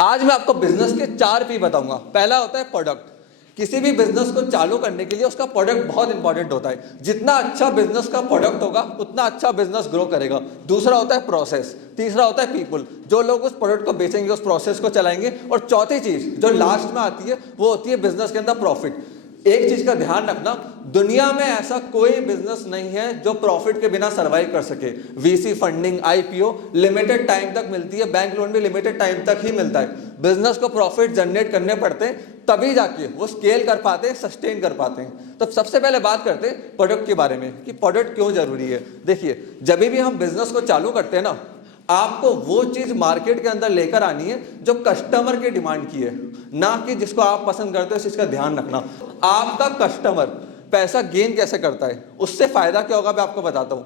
आज मैं आपको बिजनेस के 4 पी बताऊंगा। पहला होता है प्रोडक्ट। किसी भी बिजनेस को चालू करने के लिए उसका प्रोडक्ट बहुत इंपॉर्टेंट होता है। जितना अच्छा बिजनेस का प्रोडक्ट होगा उतना अच्छा बिजनेस ग्रो करेगा। दूसरा होता है प्रोसेस। तीसरा होता है पीपल, जो लोग उस प्रोडक्ट को बेचेंगे, उस प्रोसेस को चलाएंगे। और चौथी चीज जो लास्ट में आती है वो होती है बिजनेस के अंदर प्रॉफिट। एक चीज का ध्यान रखना, दुनिया में ऐसा कोई बिजनेस नहीं है जो प्रॉफिट के बिना सरवाइव कर सके। VC funding, IPO limited time तक मिलती है, बैंक लोन भी लिमिटेड टाइम तक ही मिलता है। बिजनेस को प्रॉफिट जनरेट करने पड़ते हैं, तभी जाके वो स्केल कर पाते हैं, सस्टेन कर पाते हैं। तो सबसे पहले बात करते हैं प्रोडक्ट के बारे में कि प्रोडक्ट क्यों जरूरी है। देखिए, जब भी हम बिजनेस को चालू करते हैं ना, आपको वो चीज मार्केट के अंदर लेकर आनी है जो कस्टमर की डिमांड की है, ना कि जिसको आप पसंद करते हो। इस चीज का ध्यान रखना। आपका कस्टमर पैसा गेन कैसे करता है, उससे फायदा क्या होगा मैं आपको बताता हूं।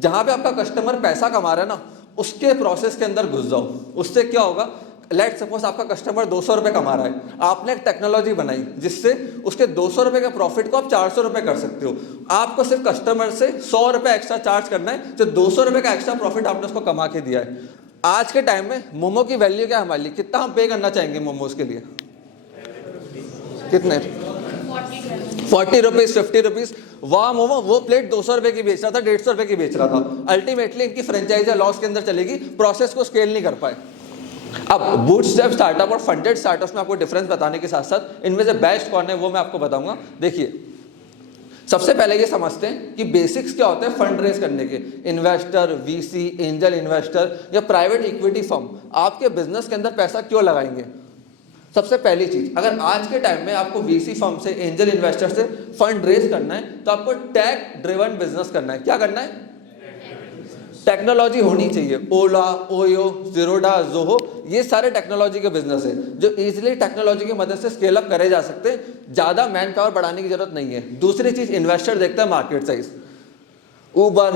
जहां पे आपका कस्टमर पैसा कमा रहा है ना, उसके प्रोसेस के अंदर घुस जाओ। उससे क्या होगा, लेट सपोज आपका कस्टमर 200 रुपए कमा रहा है, आपने एक टेक्नोलॉजी बनाई जिससे उसके 200 रुपए के प्रॉफिट को आप 400 रुपए कर सकते हो। आपको सिर्फ कस्टमर से 100 रुपए एक्स्ट्रा चार्ज करना है, जो 200 रुपए का एक्स्ट्रा प्रॉफिट आपने उसको कमा के दिया है। आज के टाइम में मोमो की वैल्यू क्या है हमारे लिए, कितना हम पे करना चाहेंगे मोमोज के लिए? कितने? 40 रुपीज, 50 रुपीज। वह मोमो वो प्लेट 200 रुपए की बेच रहा था, 150 रुपए की बेच रहा था। अल्टीमेटली इनकी फ्रेंचाइजी लॉस के अंदर चलेगी, प्रोसेस को स्केल नहीं कर पाए। अब बूटस्ट्रैप स्टार्टअप और फंडेड स्टार्टअप्स में आपको डिफरेंस बताने के साथ साथ इनमें से बेस्ट कौन है वो मैं आपको बताऊंगा। देखिए, सबसे पहले ये समझते हैं कि बेसिक्स क्या होते हैं फंड रेज करने के। इन्वेस्टर, वीसी, एंजल इन्वेस्टर या प्राइवेट इक्विटी फर्म आपके बिजनेस के अंदर पैसा क्यों लगाएंगे। सबसे पहली चीज, अगर आज के टाइम में आपको वीसी फर्म से, एंजल इन्वेस्टर से फंड रेज करना है तो आपको टेक ड्रिवन बिजनेस करना है। क्या करना है? टेक्नोलॉजी होनी चाहिए। ओला, ओयो, जीरोडा, जोहो, ये सारे टेक्नोलॉजी के बिजनेस है जो इजीली टेक्नोलॉजी की मदद से स्केल अप करे जा सकते हैं। ज्यादा मैन पावर बढ़ाने की जरूरत नहीं है। दूसरी चीज, इन्वेस्टर देखता है मार्केट साइज। उबर,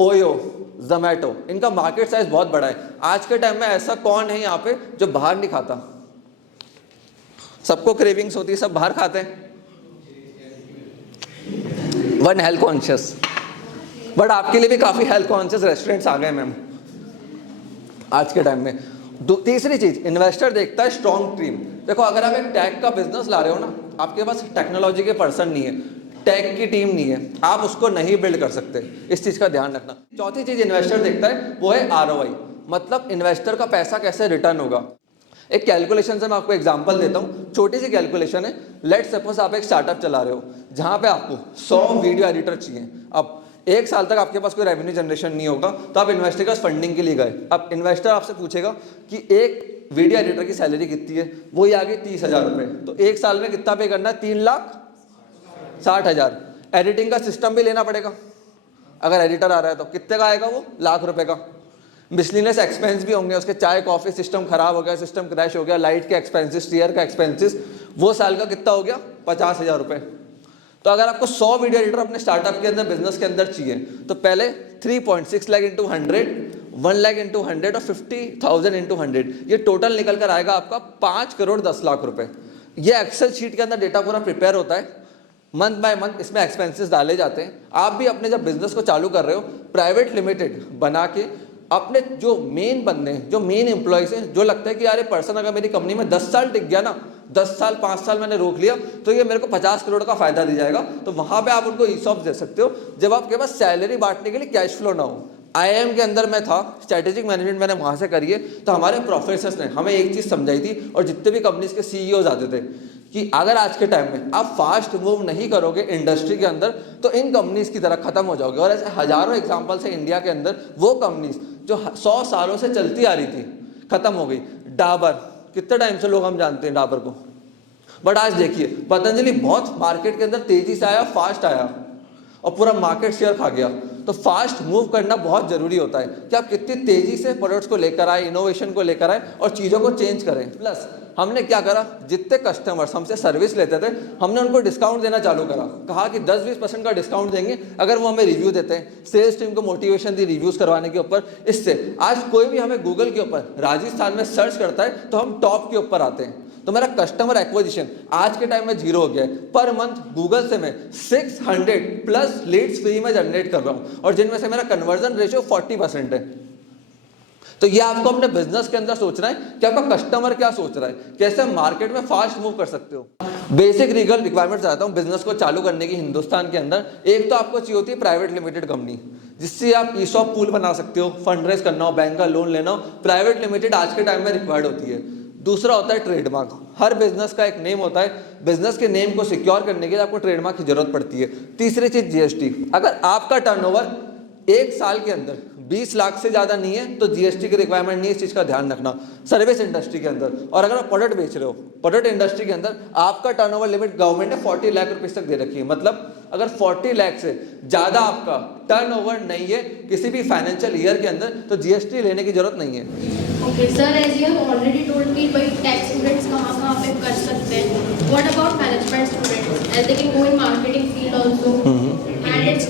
ओयो, जोमैटो, इनका मार्केट साइज बहुत बड़ा है। आज के टाइम में ऐसा कौन है यहाँ पे जो बाहर नहीं खाता? सबको क्रेविंग्स होती है, सब बाहर खाते हैं। वन हेल्थ कॉन्शियस, बट आपके लिए भी काफी हेल्थ कॉन्शियस रेस्टोरेंट्स आ गए मैम आज के टाइम में। तीसरी चीज, इन्वेस्टर देखता है स्ट्रॉन्ग टीम। देखो, अगर आप एक टेक का बिजनेस ला रहे हो ना, आपके पास टेक्नोलॉजी के पर्सन नहीं है, टेक की टीम नहीं है, आप उसको नहीं बिल्ड कर सकते। इस चीज का ध्यान रखना। चौथी चीज इन्वेस्टर देखता है वो है आरओआई, मतलब इन्वेस्टर का पैसा कैसे रिटर्न होगा। एक कैलकुलेशन से मैं आपको एग्जांपल देता हूँ, छोटी सी कैलकुलेशन है। लेट सपोज आप एक स्टार्टअप चला रहे हो जहां पे आपको 100 वीडियो एडिटर चाहिए। अब 1 साल तक आपके पास कोई रेवेन्यू जनरेशन नहीं होगा, तो आप इन्वेस्टर के पास फंडिंग के लिए गए। अब इन्वेस्टर आपसे पूछेगा कि एक वीडियो एडिटर की सैलरी कितनी है, वो ही आ गई 30,000 रुपए। तो 1 साल में कितना पे करना है? 3,60,000। एडिटिंग का सिस्टम भी लेना पड़ेगा, अगर एडिटर आ रहा है तो कितने का आएगा वो? लाख रुपए का। मिसलिनियस एक्सपेंस भी होंगे उसके, चाय कॉफी, सिस्टम खराब हो गया, सिस्टम क्रैश हो गया, लाइट के एक्सपेंसेस, टीयर का एक्सपेंसेस, वो साल का कितना हो गया? 50,000 रुपए। तो अगर आपको 100 वीडियो एडिटर अपने स्टार्टअप के अंदर, बिजनेस के अंदर चाहिए, तो पहले 3.6 लाख इंटू 100, 1 लाख इंटू 100 और 50,000 इंटू 100, ये टोटल निकल कर आएगा आपका 5 करोड़ 10 लाख रुपए। ये एक्सेल शीट के अंदर डेटा पूरा प्रिपेयर होता है, मंथ बाय मंथ इसमें एक्सपेंसेस डाले जाते हैं। आप भी अपने जब बिजनेस को चालू कर रहे हो, प्राइवेट लिमिटेड बना के अपने जो मेन बंदे हैं, जो मेन एम्प्लॉयज हैं, जो लगता है कि यार ये पर्सन अगर मेरी कंपनी में 10 साल टिक गया ना, 10 साल 5 साल मैंने रोक लिया तो ये मेरे को 50 करोड़ का फायदा दे जाएगा, तो वहां पे आप उनको ईसॉप दे सकते हो जब आपके पास सैलरी बांटने के लिए कैश फ्लो ना हो। आईआईएम के अंदर मैं था, स्ट्रेटेजिक मैनेजमेंट मैंने वहां से करी है, तो हमारे प्रोफेसर्स ने हमें एक चीज समझाई थी, और जितने भी कंपनीज के सीईओज आते थे, कि अगर आज के टाइम में आप फास्ट मूव नहीं करोगे इंडस्ट्री के अंदर तो इन कंपनीज की तरह खत्म हो जाओगे। और ऐसे हजारों एग्जांपल्स है इंडिया के अंदर, वो कंपनीज जो 100 सालों से चलती आ रही थी खत्म हो गई। डाबर, कितने टाइम से लोग हम जानते हैं डाबर को, बट आज देखिए पतंजलि बहुत मार्केट के अंदर तेजी से आया, फास्ट आया और पूरा मार्केट शेयर खा गया। तो फास्ट मूव करना बहुत जरूरी होता है कि आप कितनी तेजी से प्रोडक्ट्स को लेकर आए, इनोवेशन को लेकर आए और चीज़ों को चेंज करें। प्लस हमने क्या करा, जितने कस्टमर्स हमसे सर्विस लेते थे हमने उनको डिस्काउंट देना चालू करा। कहा कि 10-20% का डिस्काउंट देंगे अगर वो हमें रिव्यू देते हैं। सेल्स टीम को मोटिवेशन दी रिव्यूज करवाने के ऊपर। इससे आज कोई भी हमें गूगल के ऊपर राजस्थान में सर्च करता है तो हम टॉप के ऊपर आते हैं। तो मेरा कस्टमर एक्विजिशन आज के टाइम में 0 हो गया है। पर मंथ गूगल से मैं 600 प्लस लीड्स फ्री में जनरेट कर रहा हूँ और जिनमें से मेरा कन्वर्जन रेशियो 40% है। तो ये आपको अपने बिजनेस के अंदर सोचना है कि आपका कस्टमर क्या सोच रहा है, कैसे मार्केट में फास्ट मूव कर सकते हो। बेसिक लीगल रिक्वायरमेंट्स आता हूँ बिजनेस को चालू करने की हिंदुस्तान के अंदर। एक तो आपको चाहिए होती है प्राइवेट लिमिटेड कंपनी, जिससे आप ईसॉप पूल बना सकते हो, फंड रेज करना हो, बैंक का लोन लेना हो, प्राइवेट लिमिटेड आज के टाइम में रिक्वायर्ड होती है। दूसरा होता है ट्रेडमार्क। हर बिजनेस का एक नेम होता है, बिजनेस के नेम को सिक्योर करने के लिए आपको ट्रेडमार्क की जरूरत पड़ती है। तीसरी चीज जीएसटी। अगर आपका टर्नओवर एक साल के अंदर 20 लाख से ज्यादा नहीं है तो जीएसटी की रिक्वायरमेंट नहीं है, इस चीज का ध्यान रखना। सर्विस इंडस्ट्री के अंदर, और अगर आप प्रोडक्ट बेच रहे हो, प्रोडक्ट इंडस्ट्री के अंदर आपका टर्नओवर लिमिट गवर्नमेंट ने 40 लाख रुपए तक दे रखी है। मतलब अगर 40 लाख से ज्यादा आपका टर्नओवर नहीं है किसी भी फाइनेंशियल ईयर के अंदर तो जीएसटी लेने की जरूरत नहीं है। Okay sir, as you have already told कि भाई टैक्स स्टूडेंट्स कहाँ पे कर सकते हैं, what about management students as they can go in marketing field also and it's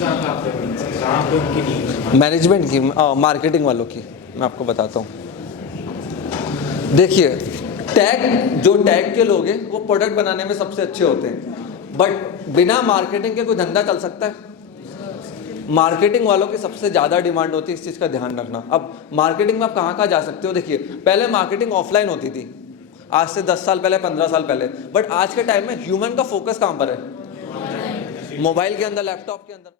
management की, मार्केटिंग वालों की मैं आपको बताता हूँ। देखिए टैग, जो टैग के लोग हैं वो प्रोडक्ट बनाने में सबसे अच्छे होते हैं, बट बिना मार्केटिंग के कोई धंधा चल सकता है? मार्केटिंग वालों की सबसे ज़्यादा डिमांड होती है, इस चीज़ का ध्यान रखना। अब मार्केटिंग में आप कहाँ जा सकते हो? देखिए पहले मार्केटिंग ऑफलाइन होती थी, आज से 10 साल पहले, 15 साल पहले, बट आज के टाइम में ह्यूमन का फोकस कहाँ पर है? मोबाइल के अंदर, लैपटॉप के अंदर।